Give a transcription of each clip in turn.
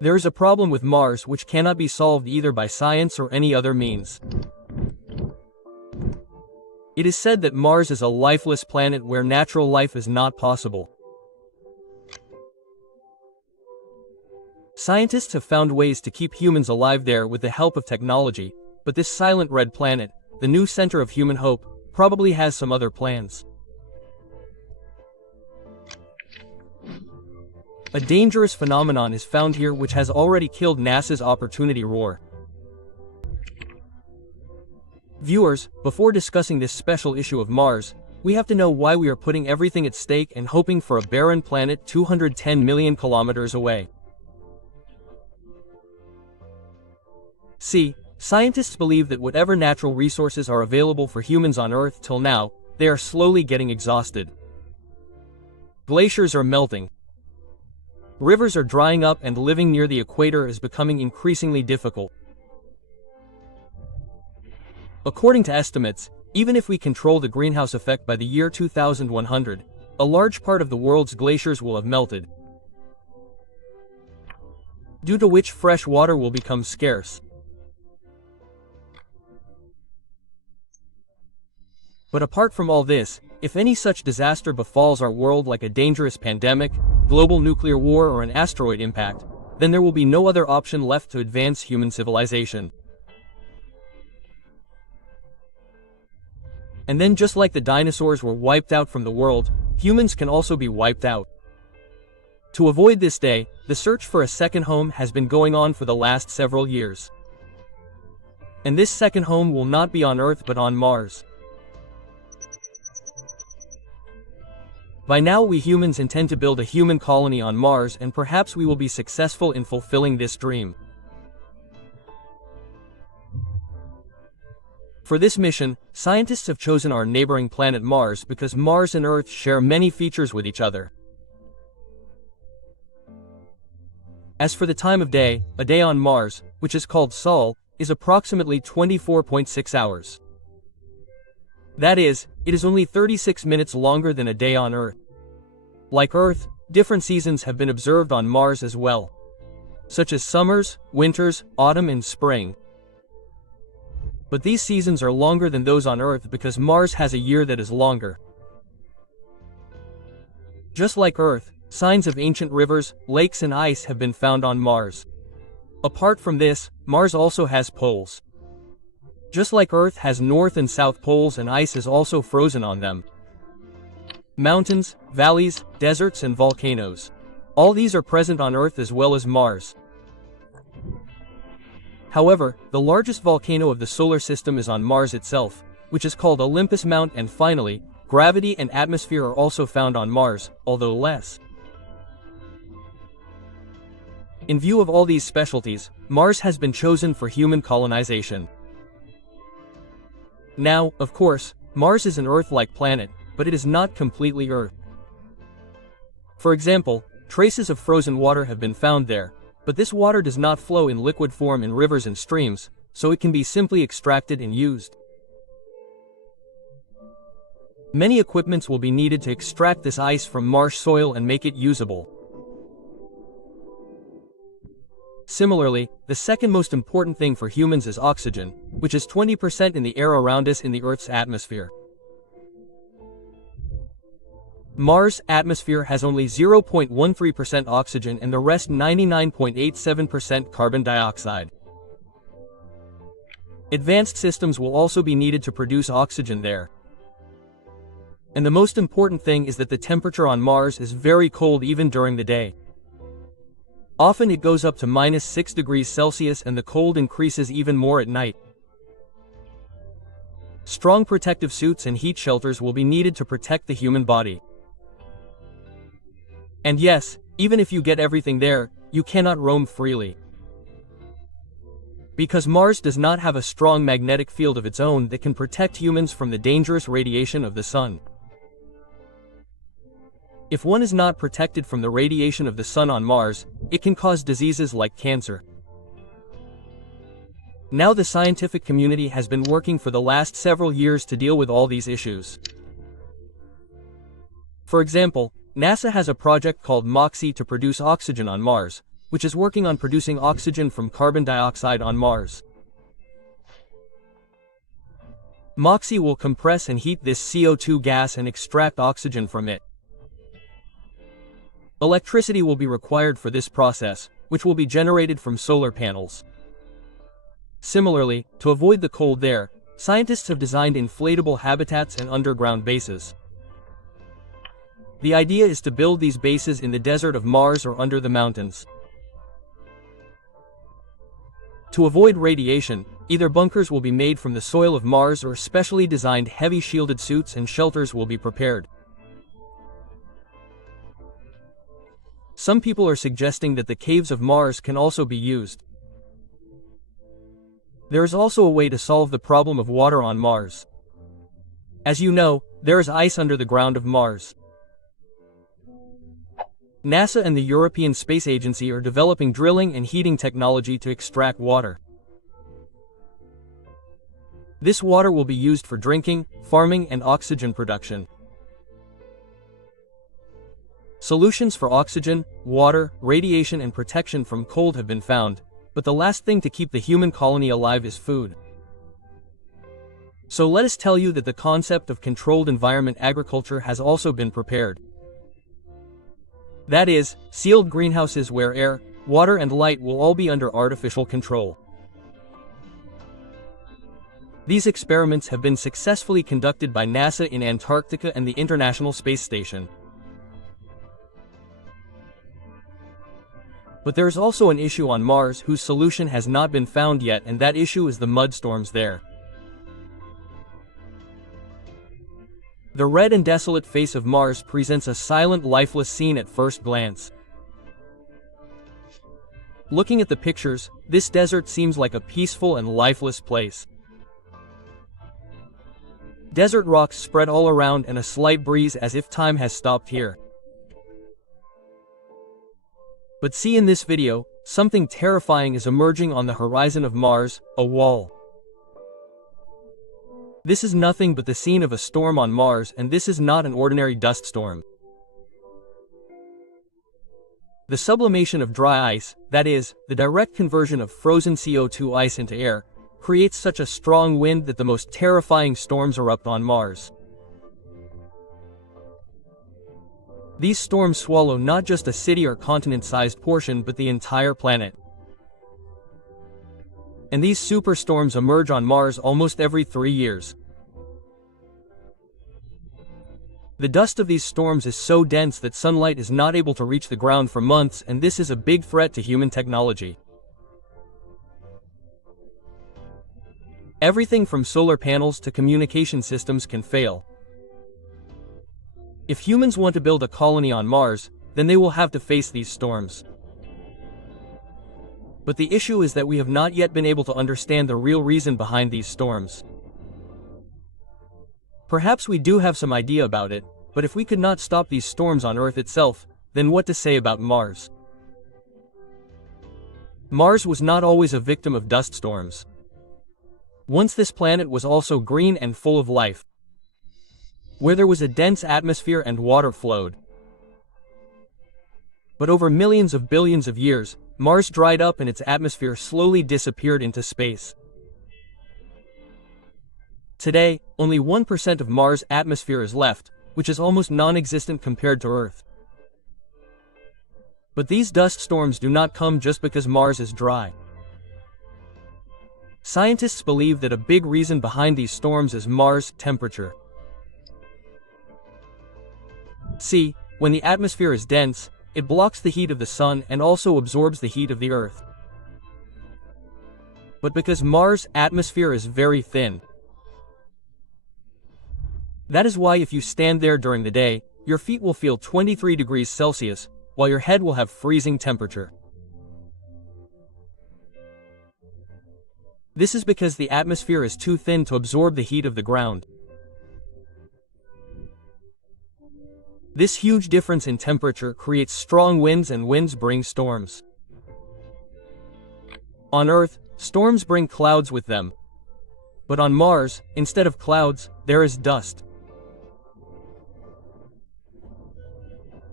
There is a problem with Mars which cannot be solved either by science or any other means. It is said that Mars is a lifeless planet where natural life is not possible. Scientists have found ways to keep humans alive there with the help of technology, but this silent red planet, the new center of human hope, probably has some other plans. A dangerous phenomenon is found here which has already killed NASA's Opportunity rover. Viewers, before discussing this special issue of Mars, we have to know why we are putting everything at stake and hoping for a barren planet 210 million kilometers away. See, scientists believe that whatever natural resources are available for humans on Earth till now, they are slowly getting exhausted. Glaciers are melting. Rivers are drying up and living near the equator is becoming increasingly difficult. According to estimates, even if we control the greenhouse effect by the year 2100, a large part of the world's glaciers will have melted, due to which fresh water will become scarce. But apart from all this, if any such disaster befalls our world like a dangerous pandemic, global nuclear war or an asteroid impact, then there will be no other option left to advance human civilization. And then just like the dinosaurs were wiped out from the world, humans can also be wiped out. To avoid this day, the search for a second home has been going on for the last several years. And this second home will not be on Earth but on Mars. By now we humans intend to build a human colony on Mars, and perhaps we will be successful in fulfilling this dream. For this mission, scientists have chosen our neighboring planet Mars because Mars and Earth share many features with each other. As for the time of day, a day on Mars, which is called Sol, is approximately 24.6 hours. That is, it is only 36 minutes longer than a day on Earth. Like Earth, different seasons have been observed on Mars as well, such as summers, winters, autumn and spring. But these seasons are longer than those on Earth because Mars has a year that is longer. Just like Earth, signs of ancient rivers, lakes and ice have been found on Mars. Apart from this, Mars also has poles. Just like Earth has north and south poles, and ice is also frozen on them. Mountains, valleys, deserts and volcanoes. All these are present on Earth as well as Mars. However, the largest volcano of the solar system is on Mars itself, which is called Olympus Mount, and finally, gravity and atmosphere are also found on Mars, although less. In view of all these specialties, Mars has been chosen for human colonization. Now, of course, Mars is an Earth-like planet, but it is not completely Earth. For example, traces of frozen water have been found there, but this water does not flow in liquid form in rivers and streams, so it can be simply extracted and used. Many equipments will be needed to extract this ice from marsh soil and make it usable. Similarly, the second most important thing for humans is oxygen, which is 20% in the air around us in the Earth's atmosphere. Mars' atmosphere has only 0.13% oxygen and the rest 99.87% carbon dioxide. Advanced systems will also be needed to produce oxygen there. And the most important thing is that the temperature on Mars is very cold even during the day. Often it goes up to -6 degrees Celsius, and the cold increases even more at night. Strong protective suits and heat shelters will be needed to protect the human body. And yes, even if you get everything there, you cannot roam freely. Because Mars does not have a strong magnetic field of its own that can protect humans from the dangerous radiation of the sun. If one is not protected from the radiation of the sun on Mars, it can cause diseases like cancer. Now the scientific community has been working for the last several years to deal with all these issues. For example, NASA has a project called MOXIE to produce oxygen on Mars, which is working on producing oxygen from carbon dioxide on Mars. MOXIE will compress and heat this CO2 gas and extract oxygen from it. Electricity will be required for this process, which will be generated from solar panels. Similarly, to avoid the cold there, scientists have designed inflatable habitats and underground bases. The idea is to build these bases in the desert of Mars or under the mountains. To avoid radiation, either bunkers will be made from the soil of Mars or specially designed heavy shielded suits and shelters will be prepared. Some people are suggesting that the caves of Mars can also be used. There is also a way to solve the problem of water on Mars. As you know, there is ice under the ground of Mars. NASA and the European Space Agency are developing drilling and heating technology to extract water. This water will be used for drinking, farming, and oxygen production. Solutions for oxygen, water, radiation, and protection from cold have been found, but the last thing to keep the human colony alive is food. So let us tell you that the concept of controlled environment agriculture has also been prepared. That is, sealed greenhouses where air, water, and light will all be under artificial control. These experiments have been successfully conducted by NASA in Antarctica and the International Space Station. But there is also an issue on Mars whose solution has not been found yet, and that issue is the mudstorms there. The red and desolate face of Mars presents a silent, lifeless scene at first glance. Looking at the pictures, this desert seems like a peaceful and lifeless place. Desert rocks spread all around and a slight breeze as if time has stopped here. But see, in this video, something terrifying is emerging on the horizon of Mars, a wall. This is nothing but the scene of a storm on Mars, and this is not an ordinary dust storm. The sublimation of dry ice, that is, the direct conversion of frozen CO2 ice into air, creates such a strong wind that the most terrifying storms erupt on Mars. These storms swallow not just a city or continent-sized portion but the entire planet. And these superstorms emerge on Mars almost every 3 years. The dust of these storms is so dense that sunlight is not able to reach the ground for months, and this is a big threat to human technology. Everything from solar panels to communication systems can fail. If humans want to build a colony on Mars, then they will have to face these storms. But the issue is that we have not yet been able to understand the real reason behind these storms. Perhaps we do have some idea about it, but if we could not stop these storms on Earth itself, then what to say about Mars? Mars was not always a victim of dust storms. Once this planet was also green and full of life, where there was a dense atmosphere and water flowed. But over millions of billions of years, Mars dried up and its atmosphere slowly disappeared into space. Today, only 1% of Mars' atmosphere is left, which is almost non-existent compared to Earth. But these dust storms do not come just because Mars is dry. Scientists believe that a big reason behind these storms is Mars' temperature. See, when the atmosphere is dense, it blocks the heat of the sun and also absorbs the heat of the Earth. But because Mars' atmosphere is very thin, that is why if you stand there during the day, your feet will feel 23 degrees Celsius, while your head will have freezing temperature. This is because the atmosphere is too thin to absorb the heat of the ground. This huge difference in temperature creates strong winds, and winds bring storms. On Earth, storms bring clouds with them. But on Mars, instead of clouds, there is dust.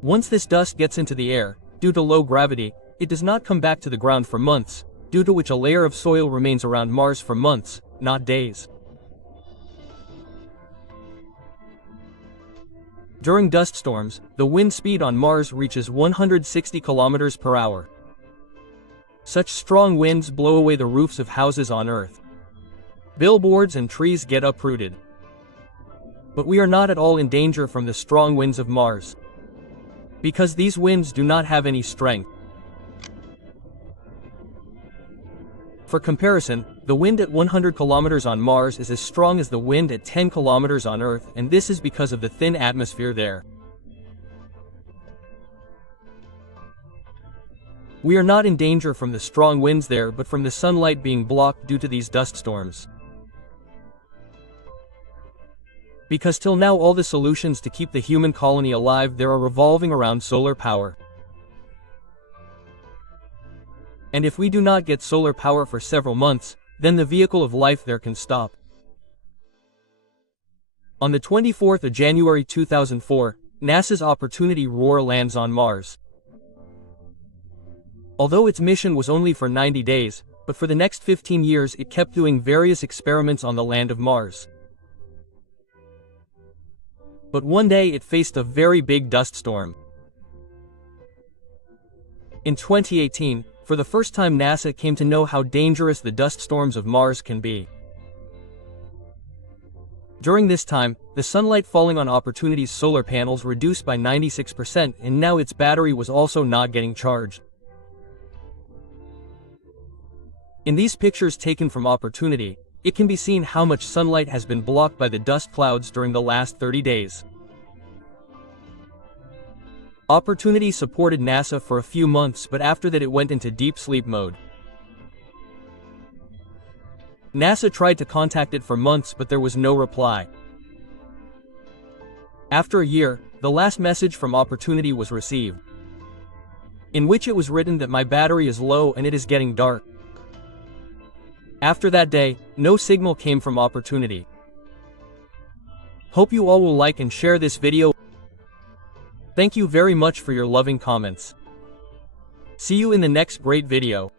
Once this dust gets into the air, due to low gravity, it does not come back to the ground for months, due to which a layer of soil remains around Mars for months, not days. During dust storms, the wind speed on Mars reaches 160 kilometers per hour. Such strong winds blow away the roofs of houses on Earth. Billboards and trees get uprooted. But we are not at all in danger from the strong winds of Mars, because these winds do not have any strength. For comparison, the wind at 100 kilometers on Mars is as strong as the wind at 10 kilometers on Earth, and this is because of the thin atmosphere there. We are not in danger from the strong winds there, but from the sunlight being blocked due to these dust storms. Because till now all the solutions to keep the human colony alive there are revolving around solar power. And if we do not get solar power for several months, then the vehicle of life there can stop. On the 24th of January 2004, NASA's Opportunity rover lands on Mars. Although its mission was only for 90 days, but for the next 15 years it kept doing various experiments on the land of Mars. But one day it faced a very big dust storm. In 2018, for the first time NASA came to know how dangerous the dust storms of Mars can be. During this time, the sunlight falling on Opportunity's solar panels reduced by 96%, and now its battery was also not getting charged. In these pictures taken from Opportunity, it can be seen how much sunlight has been blocked by the dust clouds during the last 30 days. Opportunity supported NASA for a few months, but after that it went into deep sleep mode. NASA tried to contact it for months, but there was no reply. After a year, the last message from Opportunity was received, in which it was written that my battery is low and it is getting dark. After that day, no signal came from Opportunity. Hope you all will like and share this video. Thank you very much for your loving comments. See you in the next great video.